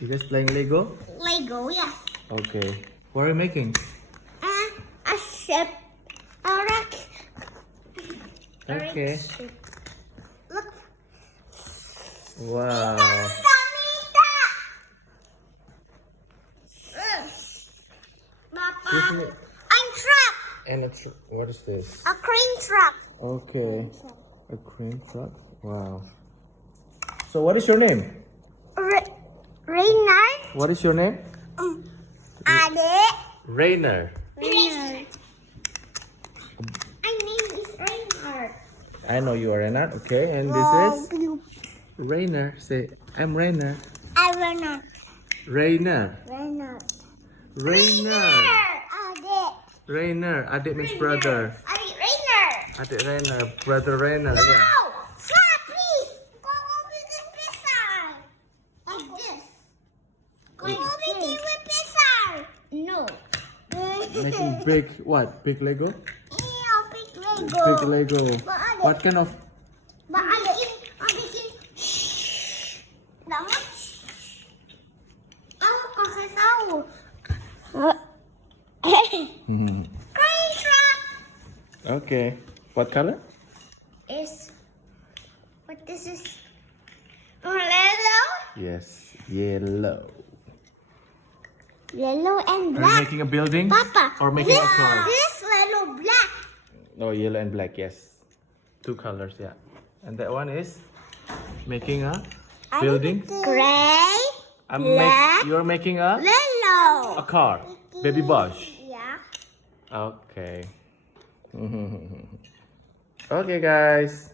You guys playing Lego? Lego, yes. Okay. What are you making? A ship. A wreck. Okay. Look. Wow. Papa, I'm trapped. And what is this? A crane truck. Okay. A crane truck. Wow. So what is your name? Reynard. What is your name? Ade. Reynard. Reynard. My name is Reynard. I know you are Reynard. Okay. And this is Reynard. Say, I'm Reynard. I'm Reynard. Reynard. Reynard. Reynard. Ade. Reynard. Adik means brother. Ade Reynard. Adik Reynard. Brother Reynard. No! Again. Stop, please! Go make it pizza! Like this. Go make it with pizza! No. Making big what? Big Lego? Yeah, big Lego. Big Lego. What kind of? But dapat. Aku kasih tahu. Crane truck Okay. What color? is what this is. Yellow. Yes, yellow. Yellow and Are you black. making a building? Papa. Or making this, a car? This yellow black. Oh, yellow and black. Yes. Two colors. Yeah. And that one is making a building. Gray. Black. You're making a Yellow. car. Baby Bosch. Yeah. Okay. Okay, guys.